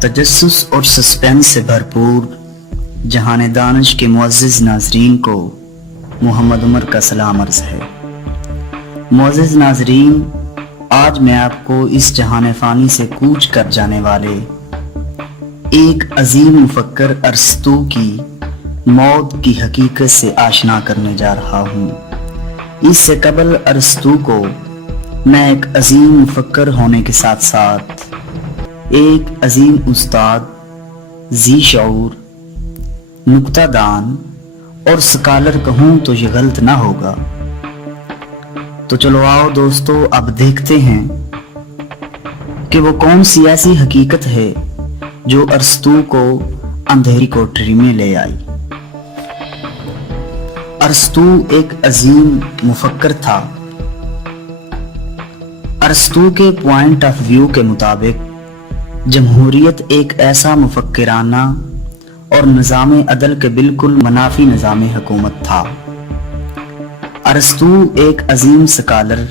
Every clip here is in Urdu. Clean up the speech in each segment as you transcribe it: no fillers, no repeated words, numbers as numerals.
تجسس اور سسپینس سے بھرپور جہان دانش کے معزز ناظرین کو محمد عمر کا سلام عرض ہے۔ معزز ناظرین، آج میں آپ کو اس جہان فانی سے کوچ کر جانے والے ایک عظیم مفکر ارسطو کی موت کی حقیقت سے آشنا کرنے جا رہا ہوں۔ اس سے قبل ارسطو کو میں ایک عظیم مفکر ہونے کے ساتھ ساتھ ایک عظیم استاد، ذی شعور، نکتہ دان اور سکالر کہوں تو یہ غلط نہ ہوگا۔ تو چلو آؤ دوستو، اب دیکھتے ہیں کہ وہ کون سی ایسی حقیقت ہے جو ارسطو کو اندھیری کوٹری میں لے آئی۔ ارسطو ایک عظیم مفکر تھا۔ ارسطو کے پوائنٹ آف ویو کے مطابق جمہوریت ایک ایسا مفکرانہ اور نظام عدل کے بالکل منافی نظام حکومت تھا۔ ارسطو ایک عظیم سکالر،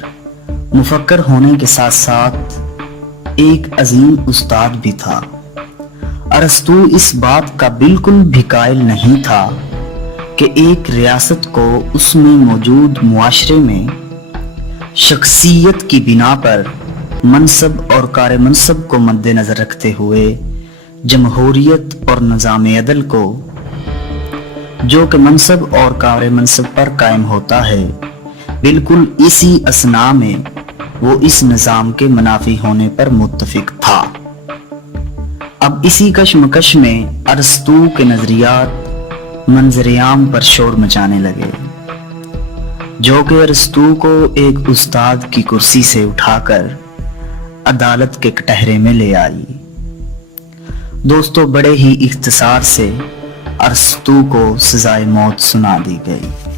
مفکر ہونے کے ساتھ ساتھ ایک عظیم استاد بھی تھا۔ ارسطو اس بات کا بالکل بھی قائل نہیں تھا کہ ایک ریاست کو اس میں موجود معاشرے میں شخصیت کی بنا پر منصب اور کار منصب کو مد نظر رکھتے ہوئے جمہوریت اور نظام عدل کو، جو کہ منصب اور کار منصب پر قائم ہوتا ہے، بالکل اسی اثنا میں وہ اس نظام کے منافی ہونے پر متفق تھا۔ اب اسی کشمکش میں ارسطو کے نظریات منظر عام پر شور مچانے لگے، جو کہ ارسطو کو ایک استاد کی کرسی سے اٹھا کر عدالت کے کٹہرے میں لے آئی۔ دوستو، بڑے ہی اختصار سے ارسطو کو سزائے موت سنا دی گئی۔